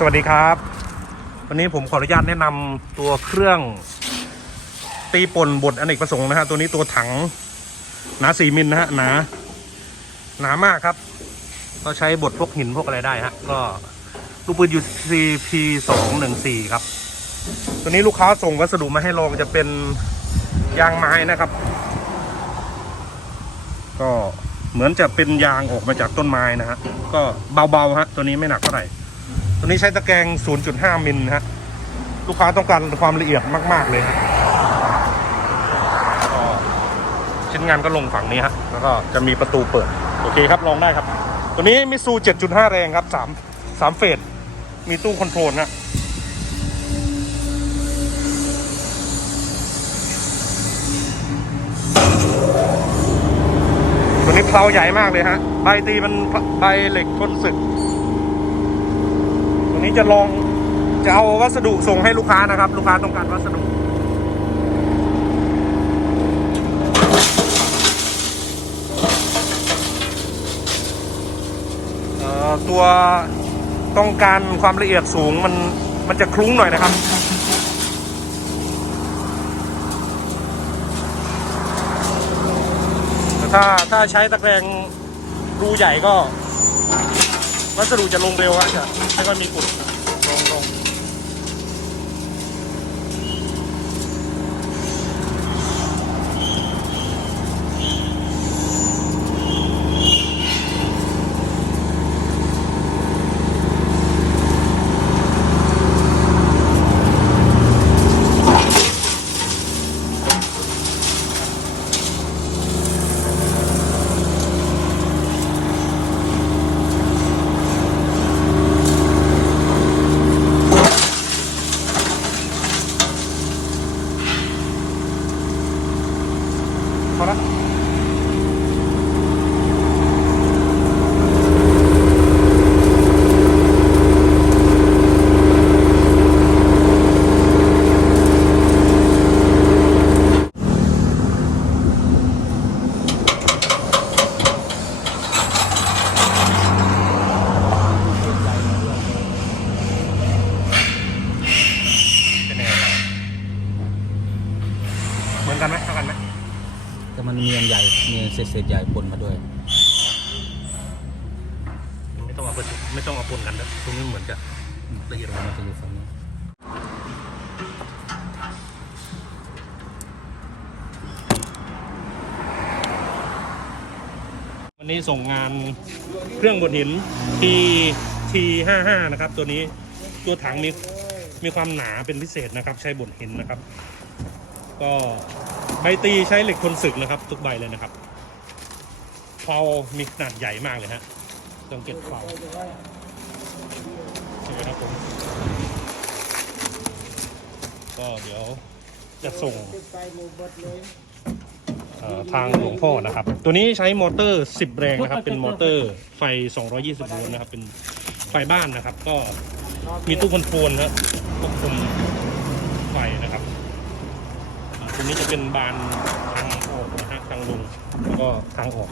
สวัสดีครับ วันนี้ผมขออนุญาตแนะนำตัวเครื่องตีป่นบดอเนกประสงค์นะฮะตัวนี้ตัวถังหนาสี่มิลนะฮะหนาหนามากครับ ก็ใช้บดพวกหินพวกอะไรได้ฮะก็ลูกปืนยู่ CP สองหนึ่งสี่ครับ ตัวนี้ลูกค้าส่งวัสดุมาให้ลองจะเป็นยางไม้นะครับ ก็เหมือนจะเป็นยางออกมาจากต้นไม้นะฮะก็เบาๆฮะตัวนี้ไม่หนักเท่าไหร่ ตัวนี้ใช้ตะแกรง 0.5 มิลนะฮะ ลูกค้าต้องการความละเอียดมาก ๆ เลยชิ้นงานก็ลงฝั่งนี้ฮะ แล้วก็จะมีประตูเปิด โอเคครับ ลองได้ครับ ตัวนี้มิซู 7.5 แรงครับ 3 3 เฟส มีตู้คอนโทรลฮะตัวนี้เพลาใหญ่มากเลยฮะ ใบตีมันใบเหล็กทนสึก นี้จะลองจะเอาวัสดุส่งให้ลูกค้านะครับ ลูกค้าต้องการวัสดุตัวต้องการความละเอียดสูงมันมันจะคลุ้งหน่อยนะครับแต่ถ้าถ้าใช้ตะแกรงรูใหญ่ก็ วัสดุจะลงเร็วอะจะไม่ค่อยมีกลุ่ม พอละเป็นยังไงครับเหมือนกันไหมเท่ากันไหม แต่มันมีอันใหญ่ มีเศษเศษๆใหญ่ปนมาด้วย ไม่ต้องเอาไปไม่ต้องเอาปนกันนะตรงนี้เหมือนจะละเอียดกว่ามันจะอยู่ฝั่งนี้วันนี้ส่งงานเครื่องบดหิน T T 5 5นะครับ ตัวนี้ตัวถังมีมีความหนาเป็นพิเศษนะครับ ใช้บดหินนะครับ ก็ใบตีใช้เหล็กทนสึกนะครับ ทุกใบเลยนะครับเพลามีขนาดใหญ่มากเลยฮะต้องเก็บเพลาใช่ไหมครับผมก็เดี๋ยวจะส่งทางหลวงพ่อนะครับ ตัวนี้ใช้มอเตอร์ 10 แรงนะครับ เป็นมอเตอร์ไฟ 220 โวลต์นะครับ เป็นไฟบ้านนะครับ ก็มีตู้คอนโทรลนะควบคุมไฟนะครับ นี้จะเป็นบานทางออกนะฮะทางลงแล้วก็ทางออก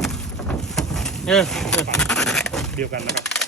เนี่ยเดียวกันนะครับ